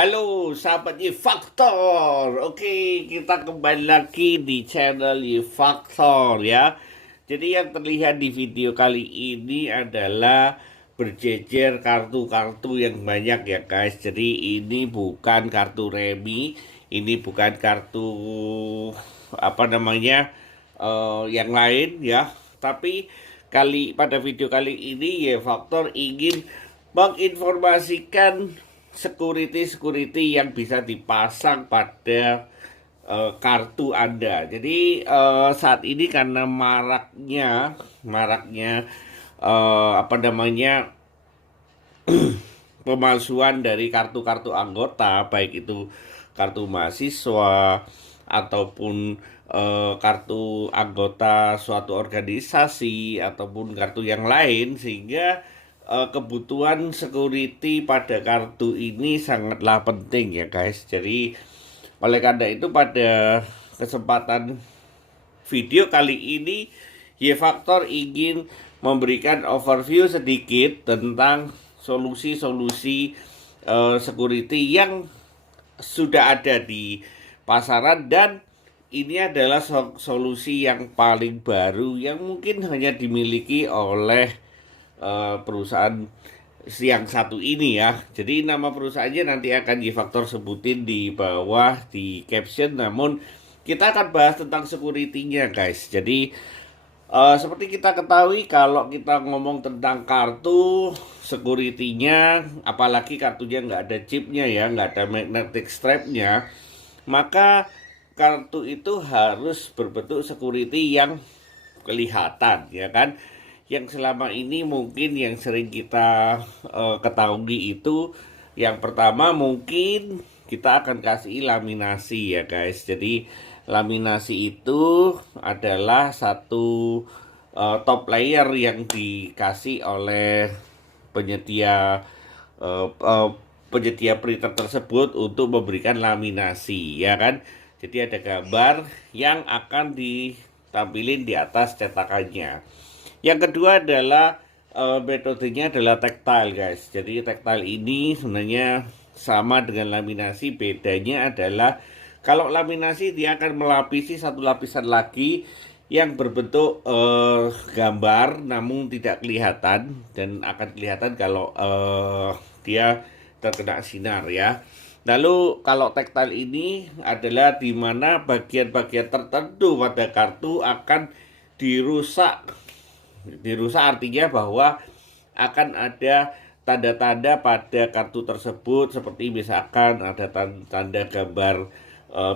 Halo sahabat Faktor. Oke, kita kembali lagi di channel Faktor ya. Jadi yang terlihat di video kali ini adalah berjejer kartu-kartu yang banyak ya guys. Jadi ini bukan kartu remi, ini bukan kartu apa namanya yang lain ya. Tapi pada video kali ini ya Faktor ingin menginformasikan security yang bisa dipasang pada kartu Anda. Jadi saat ini karena maraknya apa namanya pemalsuan dari kartu-kartu anggota, baik itu kartu mahasiswa ataupun kartu anggota suatu organisasi ataupun kartu yang lain, sehingga kebutuhan security pada kartu ini sangatlah penting ya guys. Jadi oleh karena itu pada kesempatan video kali ini Y-Faktor ingin memberikan overview sedikit tentang solusi-solusi security yang sudah ada di pasaran, dan ini adalah solusi yang paling baru yang mungkin hanya dimiliki oleh perusahaan yang satu ini ya. Jadi nama perusahaannya nanti akan Y-Faktor sebutin di bawah di caption, namun kita akan bahas tentang security-nya guys. Jadi seperti kita ketahui, kalau kita ngomong tentang kartu security-nya, apalagi kartunya nggak ada chipnya ya, nggak ada magnetic strap-nya, maka kartu itu harus berbentuk security yang kelihatan ya kan. Yang selama ini mungkin yang sering kita ketahui itu, yang pertama mungkin kita akan kasih laminasi ya guys. Jadi laminasi itu adalah satu top layer yang dikasih oleh penyedia penyedia printer tersebut untuk memberikan laminasi ya kan. Jadi ada gambar yang akan ditampilin di atas cetakannya. Yang kedua adalah metodenya adalah tactile guys. Jadi tactile ini sebenarnya sama dengan laminasi, bedanya adalah kalau laminasi dia akan melapisi satu lapisan lagi yang berbentuk gambar namun tidak kelihatan, dan akan kelihatan kalau dia terkena sinar ya. Lalu kalau tactile ini adalah di mana bagian-bagian tertentu pada kartu akan dirusak. Dirusak artinya bahwa akan ada tanda-tanda pada kartu tersebut, seperti misalkan ada tanda gambar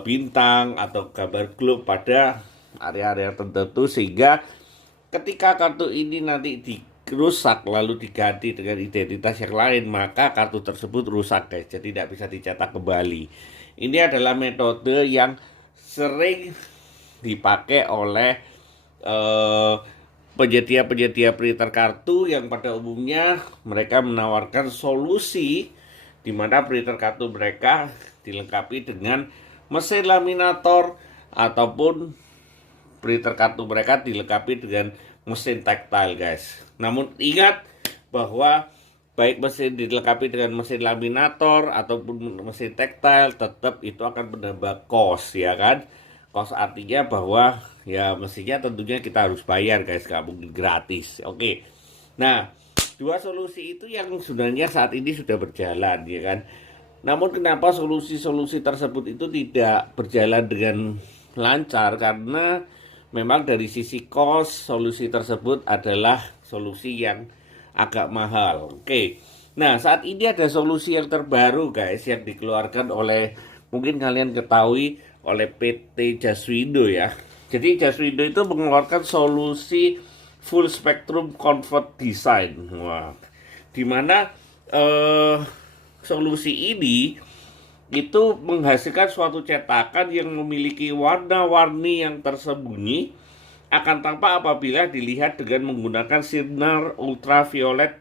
bintang atau gambar globe pada area-area tertentu, sehingga ketika kartu ini nanti dirusak lalu diganti dengan identitas yang lain, maka kartu tersebut rusak guys, jadi tidak bisa dicetak kembali. Ini adalah metode yang sering dipakai oleh penyedia printer kartu yang pada umumnya mereka menawarkan solusi di mana printer kartu mereka dilengkapi dengan mesin laminator ataupun printer kartu mereka dilengkapi dengan mesin tactile guys. Namun ingat bahwa baik mesin dilengkapi dengan mesin laminator ataupun mesin tactile, tetap itu akan menambah cost ya kan. Cost artinya bahwa ya mestinya tentunya kita harus bayar guys, gak mungkin gratis. Oke. Nah, dua solusi itu yang sebenarnya saat ini sudah berjalan ya kan. Namun kenapa solusi-solusi tersebut itu tidak berjalan dengan lancar? Karena memang dari sisi cost, solusi tersebut adalah solusi yang agak mahal. Oke. Nah, saat ini ada solusi yang terbaru guys, yang dikeluarkan oleh, mungkin kalian ketahui, oleh PT Jaswindo ya. Jadi Jaswindo itu mengeluarkan solusi full spectrum convert design. Wah, dimana solusi ini itu menghasilkan suatu cetakan yang memiliki warna-warni yang tersembunyi, akan tampak apabila dilihat dengan menggunakan sinar ultraviolet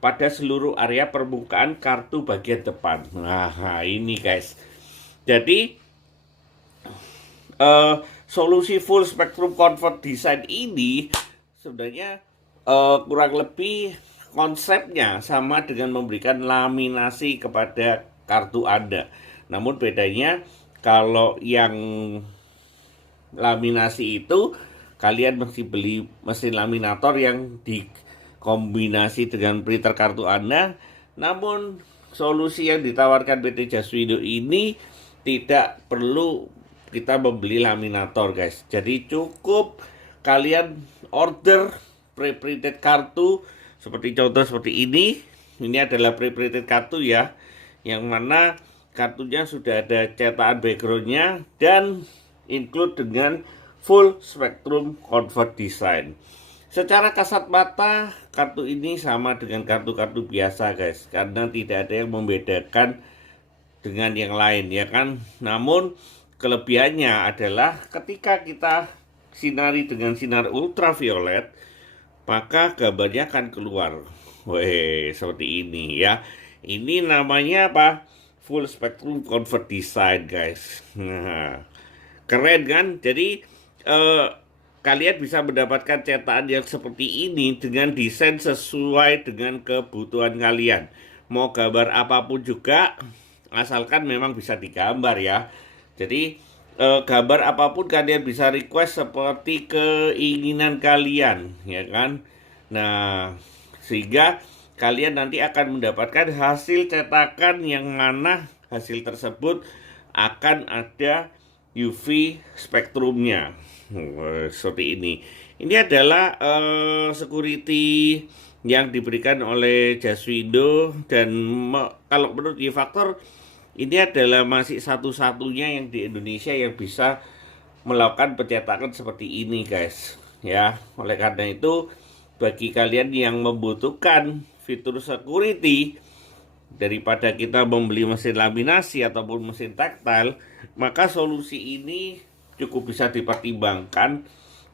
pada seluruh area permukaan kartu bagian depan. Nah, ini guys. Jadi solusi full spectrum convert design ini sebenarnya kurang lebih konsepnya sama dengan memberikan laminasi kepada kartu Anda. Namun bedanya kalau yang laminasi itu kalian mesti beli mesin laminator yang dikombinasi dengan printer kartu Anda. Namun solusi yang ditawarkan PT Jaswindo ini tidak perlu kita membeli laminator, guys. Jadi cukup kalian order pre-printed kartu seperti contoh seperti ini. Ini adalah pre-printed kartu ya, yang mana kartunya sudah ada cetakan backgroundnya dan include dengan full spectrum convert design. Secara kasat mata kartu ini sama dengan kartu-kartu biasa, guys, karena tidak ada yang membedakan dengan yang lain ya kan. Namun kelebihannya adalah ketika kita sinari dengan sinar ultraviolet, maka gambarnya akan keluar. Weh, seperti ini ya. Ini namanya apa? Full spectrum convert design, guys. Nah, keren kan? Jadi kalian bisa mendapatkan cetakan yang seperti ini dengan desain sesuai dengan kebutuhan kalian. Mau gambar apapun juga, asalkan memang bisa digambar ya. Jadi gambar apapun kalian bisa request seperti keinginan kalian, ya kan? Nah, sehingga kalian nanti akan mendapatkan hasil cetakan yang mana hasil tersebut akan ada UV spektrumnya. Seperti ini. Ini adalah security yang diberikan oleh Jaswindo, dan kalau menurut Y-Factor ini adalah masih satu-satunya yang di Indonesia yang bisa melakukan pencetakan seperti ini, guys. Ya, oleh karena itu bagi kalian yang membutuhkan fitur security daripada kita membeli mesin laminasi ataupun mesin taktil, maka solusi ini cukup bisa dipertimbangkan,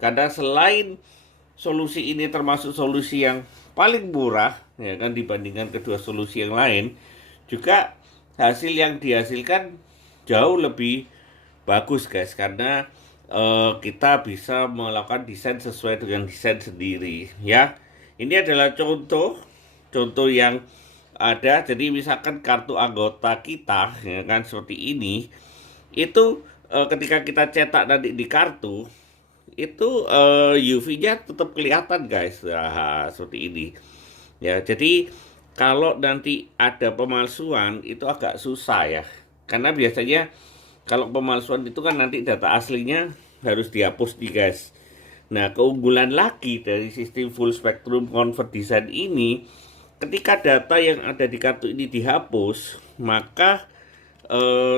karena selain solusi ini termasuk solusi yang paling murah ya kan dibandingkan kedua solusi yang lain, juga hasil yang dihasilkan jauh lebih bagus, guys, karena kita bisa melakukan desain sesuai dengan desain sendiri ya. Ini adalah contoh yang ada. Jadi misalkan kartu anggota kita ya kan seperti ini, itu ketika kita cetak nanti di kartu itu UV-nya tetap kelihatan, guys. Nah, seperti ini ya. Jadi kalau nanti ada pemalsuan itu agak susah ya, karena biasanya kalau pemalsuan itu kan nanti data aslinya harus dihapus nih, guys. Nah, keunggulan lagi dari sistem full spectrum convert design ini, ketika data yang ada di kartu ini dihapus, maka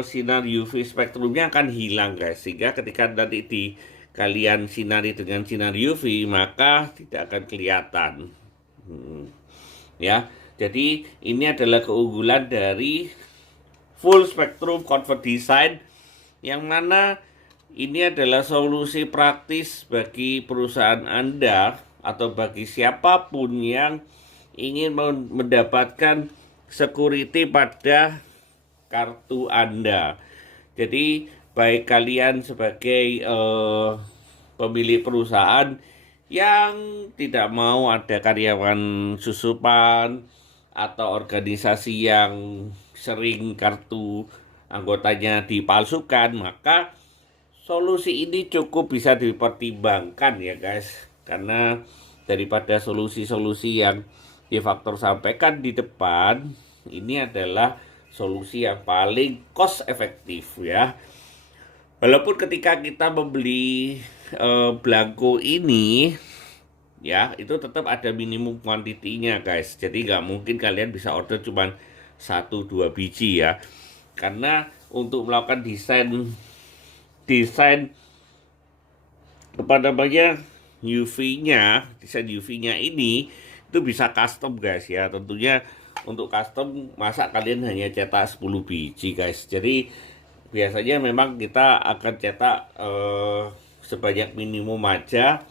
sinar UV spektrumnya akan hilang, guys. Sehingga ketika nanti kalian sinari dengan sinar UV, maka tidak akan kelihatan. Ya, jadi ini adalah keunggulan dari full spectrum convert design, yang mana ini adalah solusi praktis bagi perusahaan Anda atau bagi siapapun yang ingin mendapatkan security pada kartu Anda. Jadi baik kalian sebagai pemilik perusahaan yang tidak mau ada karyawan susupan atau organisasi yang sering kartu anggotanya dipalsukan, maka solusi ini cukup bisa dipertimbangkan ya, guys. Karena daripada solusi-solusi yang Y-Factor sampaikan di depan, ini adalah solusi yang paling cost efektif ya. Walaupun ketika kita membeli belangko ini ya, itu tetap ada minimum kuantitinya, guys. Jadi nggak mungkin kalian bisa order cuma 1-2 biji ya, karena untuk melakukan desain apa namanya UV-nya, desain UV-nya ini itu bisa custom, guys ya. Tentunya untuk custom masa kalian hanya cetak 10 biji, guys. Jadi biasanya memang kita akan cetak sebanyak minimum aja.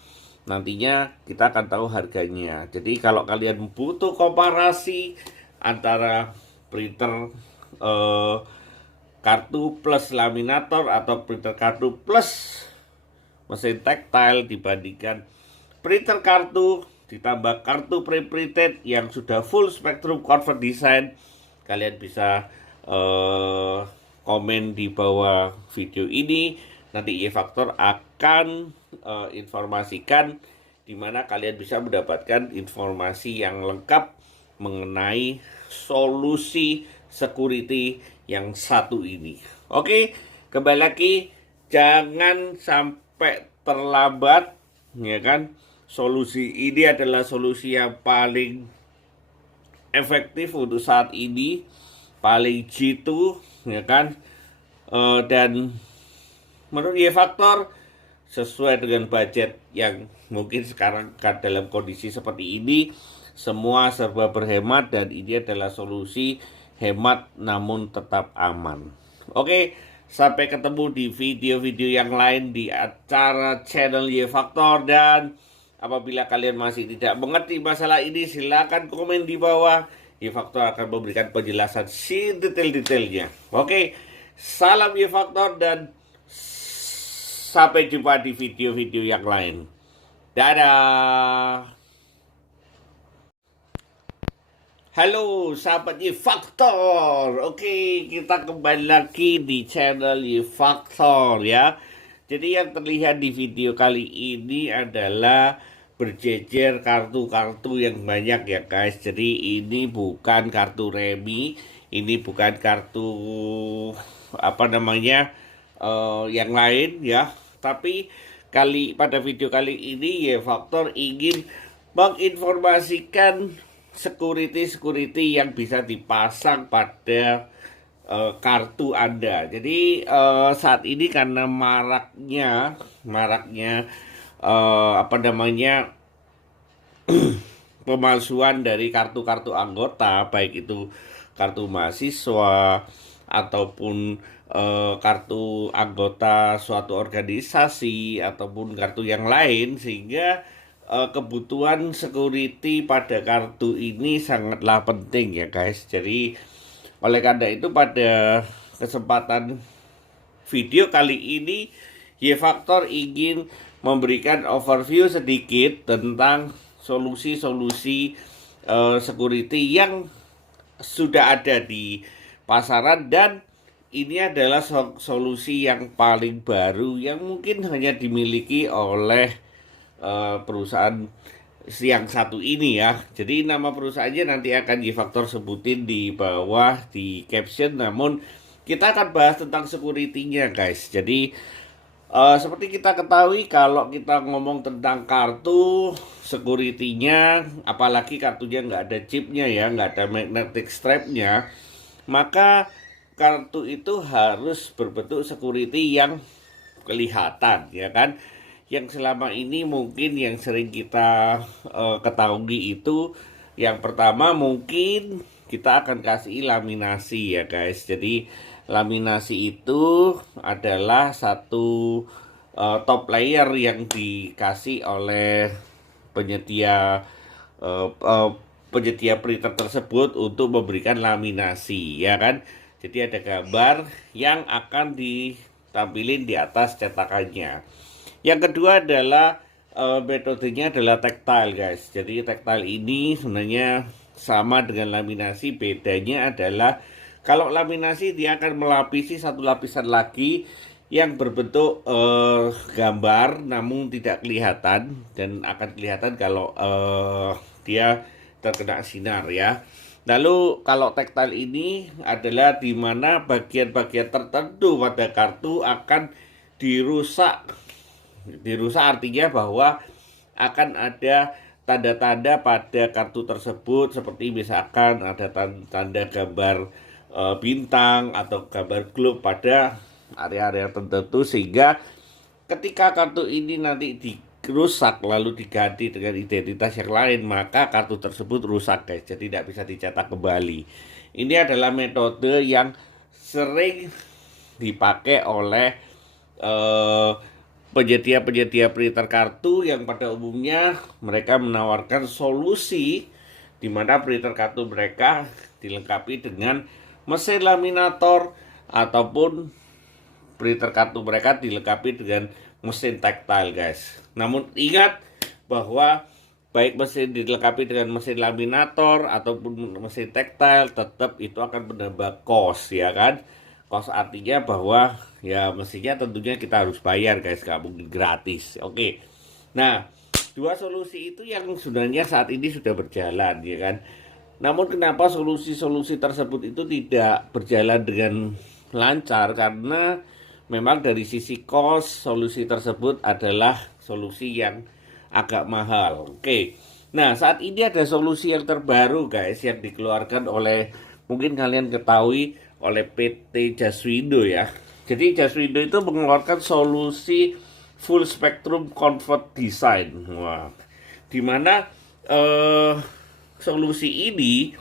Nantinya kita akan tahu harganya. Jadi kalau kalian butuh komparasi antara printer kartu plus laminator atau printer kartu plus mesin taktil dibandingkan printer kartu ditambah kartu pre-printed yang sudah full spectrum convert design, kalian bisa eh, komen di bawah video ini. Nanti Y-Faktor akan informasikan di mana kalian bisa mendapatkan informasi yang lengkap mengenai solusi security yang satu ini. Oke, kembali lagi, jangan sampai terlambat, ya kan? Solusi ini adalah solusi yang paling efektif untuk saat ini, paling jitu, ya kan? Dan menurut Y-Faktor sesuai dengan budget yang mungkin sekarang dalam kondisi seperti ini, semua serba berhemat dan ini adalah solusi hemat namun tetap aman. Oke, sampai ketemu di video-video yang lain di acara channel Y-Faktor. Dan apabila kalian masih tidak mengerti masalah ini, silakan komen di bawah. Y-Faktor akan memberikan penjelasan detail-detailnya. Oke, salam Y-Faktor dan sampai jumpa di video-video yang lain. Dadah. Halo sahabat Y-Faktor. Oke, kita kembali lagi di channel Y-Faktor ya. Jadi yang terlihat di video kali ini adalah berjejer kartu-kartu yang banyak ya guys. Jadi ini bukan kartu remi, ini bukan kartu yang lain ya. Tapi pada video kali ini Y-Faktor ingin menginformasikan security yang bisa dipasang pada kartu Anda. Jadi saat ini karena maraknya pemalsuan dari kartu-kartu anggota, baik itu kartu mahasiswa ataupun kartu anggota suatu organisasi ataupun kartu yang lain, sehingga kebutuhan security pada kartu ini sangatlah penting ya guys. Jadi oleh karena itu pada kesempatan video kali ini Y-Faktor ingin memberikan overview sedikit tentang solusi-solusi security yang sudah ada di pasaran, dan ini adalah solusi yang paling baru yang mungkin hanya dimiliki oleh perusahaan yang satu ini ya. Jadi nama perusahaannya nanti akan Y-Faktor sebutin di bawah di caption. Namun kita akan bahas tentang security-nya guys. Jadi seperti kita ketahui, kalau kita ngomong tentang kartu security-nya, apalagi kartunya nggak ada chipnya ya, nggak ada magnetic strap-nya, maka kartu itu harus berbentuk security yang kelihatan ya kan. Yang selama ini mungkin yang sering kita ketahui itu, yang pertama mungkin kita akan kasih laminasi ya guys. Jadi laminasi itu adalah satu top layer yang dikasih oleh penyedia printer tersebut untuk memberikan laminasi ya kan. Jadi ada gambar yang akan ditampilin di atas cetakannya. Yang kedua adalah metodenya adalah tactile guys. Jadi tactile ini sebenarnya sama dengan laminasi, bedanya adalah kalau laminasi dia akan melapisi satu lapisan lagi yang berbentuk gambar namun tidak kelihatan, dan akan kelihatan kalau dia terkena sinar ya. Lalu kalau tactile ini adalah di mana bagian-bagian tertentu pada kartu akan dirusak. Dirusak artinya bahwa akan ada tanda-tanda pada kartu tersebut, seperti misalkan ada tanda gambar bintang atau gambar globe pada area-area tertentu, sehingga ketika kartu ini nanti dirusak lalu diganti dengan identitas yang lain, maka kartu tersebut rusak guys, jadi tidak bisa dicetak kembali. Ini adalah metode yang sering dipakai oleh penyedia printer kartu yang pada umumnya mereka menawarkan solusi di mana printer kartu mereka dilengkapi dengan mesin laminator ataupun printer kartu mereka dilengkapi dengan mesin tactile guys. Namun ingat bahwa baik mesin dilengkapi dengan mesin laminator ataupun mesin tactile, tetap itu akan menambah cost ya kan. Cost artinya bahwa ya mestinya tentunya kita harus bayar guys, nggak mungkin gratis. Oke. Nah, dua solusi itu yang sebenarnya saat ini sudah berjalan ya kan. Namun kenapa solusi-solusi tersebut itu tidak berjalan dengan lancar, karena memang dari sisi cost solusi tersebut adalah solusi yang agak mahal. Oke. Nah, saat ini ada solusi yang terbaru guys yang dikeluarkan oleh, mungkin kalian ketahui, oleh PT Jaswindo ya. Jadi Jaswindo itu mengeluarkan solusi full spectrum convert design. Wah. Dimana solusi ini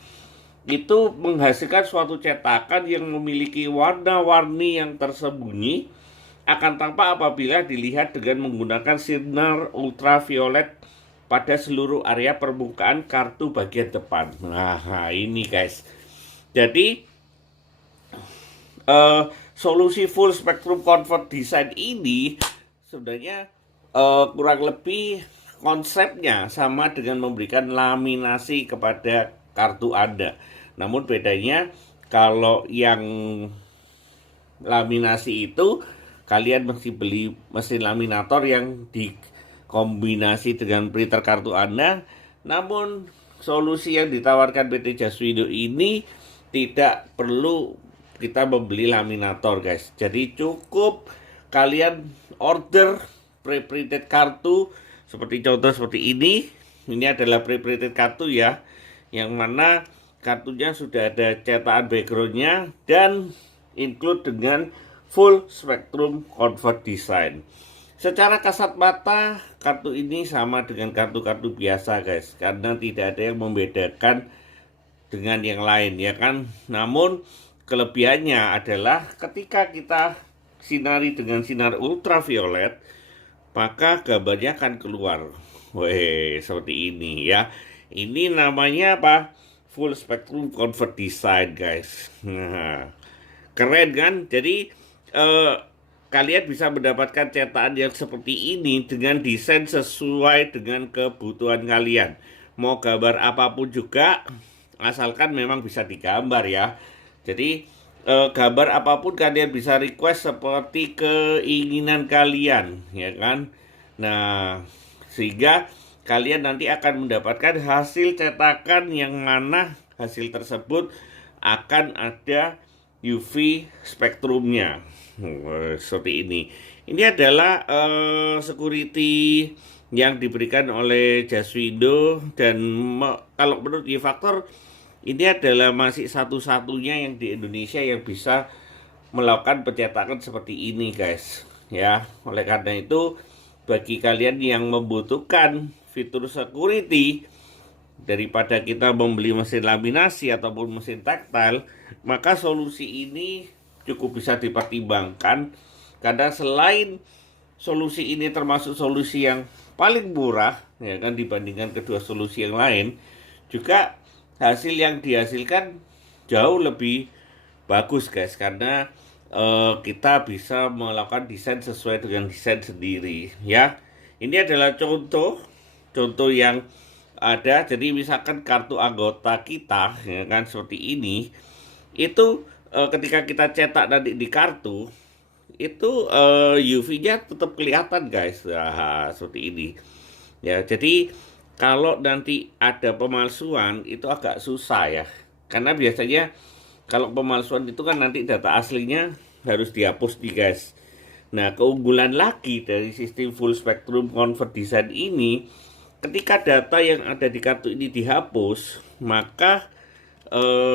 itu menghasilkan suatu cetakan yang memiliki warna-warni yang tersembunyi, akan tampak apabila dilihat dengan menggunakan sinar ultraviolet pada seluruh area permukaan kartu bagian depan. Nah, ini guys. Jadi solusi full spectrum convert design ini sebenarnya kurang lebih konsepnya sama dengan memberikan laminasi kepada kartu Anda. Namun bedanya, kalau yang laminasi itu kalian mesti beli mesin laminator yang dikombinasi dengan printer kartu Anda. Namun solusi yang ditawarkan PT Jaswindo ini tidak perlu kita membeli laminator guys. Jadi cukup kalian order pre-printed kartu seperti contoh seperti ini. Ini adalah pre-printed kartu ya, yang mana kartunya sudah ada cetakan backgroundnya dan include dengan full spectrum convert design. Secara kasat mata kartu ini sama dengan kartu-kartu biasa guys, karena tidak ada yang membedakan dengan yang lain ya kan. Namun kelebihannya adalah ketika kita sinari dengan sinar ultraviolet, maka gambarnya akan keluar. Weh, seperti ini ya. Ini namanya apa? Full spectrum convert design guys. Nah, keren kan? Jadi kalian bisa mendapatkan cetakan yang seperti ini dengan desain sesuai dengan kebutuhan kalian. Mau gambar apapun juga, asalkan memang bisa digambar ya. Jadi gambar apapun kalian bisa request seperti keinginan kalian ya kan. Nah, sehingga kalian nanti akan mendapatkan hasil cetakan yang mana hasil tersebut akan ada UV spektrumnya. Seperti ini. Ini adalah security yang diberikan oleh Jaswindo, dan kalau menurut Y-Factor ini adalah masih satu-satunya yang di Indonesia yang bisa melakukan pencetakan seperti ini guys ya. Oleh karena itu, bagi kalian yang membutuhkan fitur security, daripada kita membeli mesin laminasi ataupun mesin tactile, maka solusi ini cukup bisa dipertimbangkan, karena selain solusi ini termasuk solusi yang paling murah ya kan dibandingkan kedua solusi yang lain, juga hasil yang dihasilkan jauh lebih bagus guys, karena kita bisa melakukan desain sesuai dengan desain sendiri ya. Ini adalah contoh yang ada. Jadi misalkan kartu anggota kita ya kan seperti ini, itu ketika kita cetak nanti di kartu itu UV-nya tetap kelihatan guys. Nah, seperti ini ya. Jadi kalau nanti ada pemalsuan itu agak susah ya, karena biasanya kalau pemalsuan itu kan nanti data aslinya harus dihapus nih guys. Nah, keunggulan lagi dari sistem full spectrum convert design ini, ketika data yang ada di kartu ini dihapus, maka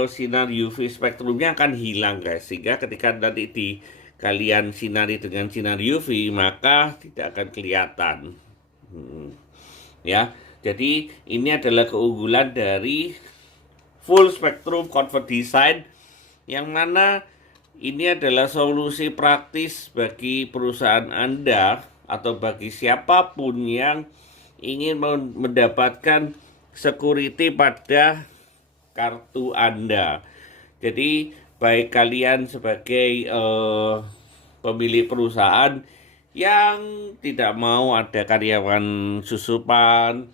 sinar UV spektrumnya akan hilang guys, sehingga ketika nanti kalian sinari dengan sinar UV, maka tidak akan kelihatan. Ya, jadi ini adalah keunggulan dari full spectrum convert design, yang mana ini adalah solusi praktis bagi perusahaan Anda atau bagi siapapun yang ingin mendapatkan security pada kartu Anda. Jadi baik kalian sebagai pemilik perusahaan yang tidak mau ada karyawan susupan,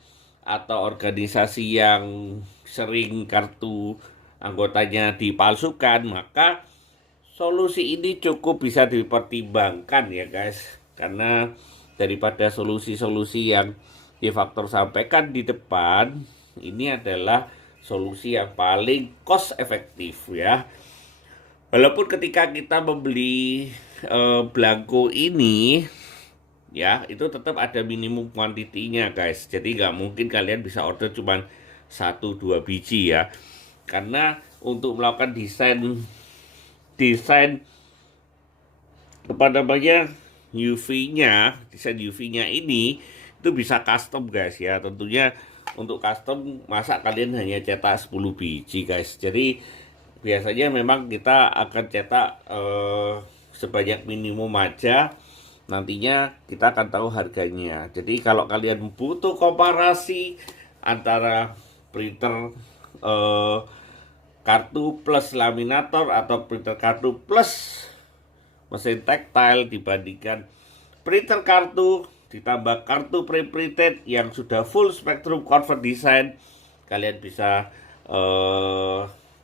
atau organisasi yang sering kartu anggotanya dipalsukan, maka solusi ini cukup bisa dipertimbangkan ya guys. Karena daripada solusi-solusi yang Y-Faktor sampaikan di depan, ini adalah solusi yang paling cost efektif ya. Walaupun ketika kita membeli belangko ini ya, itu tetap ada minimum kuantitinya guys. Jadi nggak mungkin kalian bisa order cuma 1-2 biji ya. Karena untuk melakukan desain apa namanya desain UV-nya ini itu bisa custom guys ya. Tentunya untuk custom masa kalian hanya cetak 10 biji guys. Jadi biasanya memang kita akan cetak sebanyak minimum aja, nantinya kita akan tahu harganya. Jadi kalau kalian butuh komparasi antara printer kartu plus laminator atau printer kartu plus mesin tactile dibandingkan printer kartu ditambah kartu pre-printed yang sudah full spectrum convert design, kalian bisa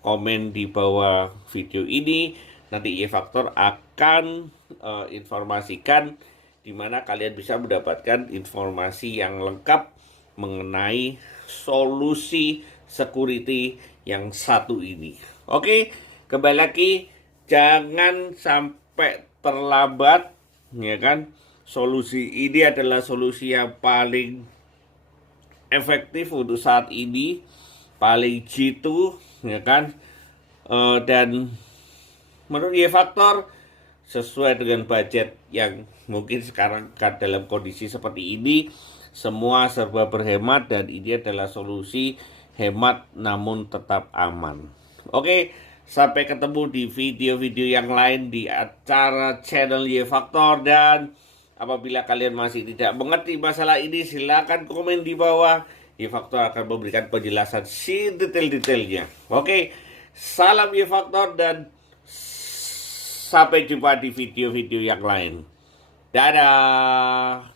komen di bawah video ini. Nanti Y-Faktor akan informasikan di mana kalian bisa mendapatkan informasi yang lengkap mengenai solusi security yang satu ini. Oke, kembali lagi, jangan sampai terlambat ya kan. Solusi ini adalah solusi yang paling efektif untuk saat ini, paling jitu ya kan. Dan menurut Y-Faktor sesuai dengan budget yang mungkin sekarang dalam kondisi seperti ini, semua serba berhemat dan ini adalah solusi hemat namun tetap aman. Oke, sampai ketemu di video-video yang lain di acara channel Y-Faktor. Dan apabila kalian masih tidak mengerti masalah ini, silakan komen di bawah. Y-Faktor akan memberikan penjelasan detail-detailnya. Oke, salam Y-Faktor dan sampai jumpa di video-video yang lain. Dadah.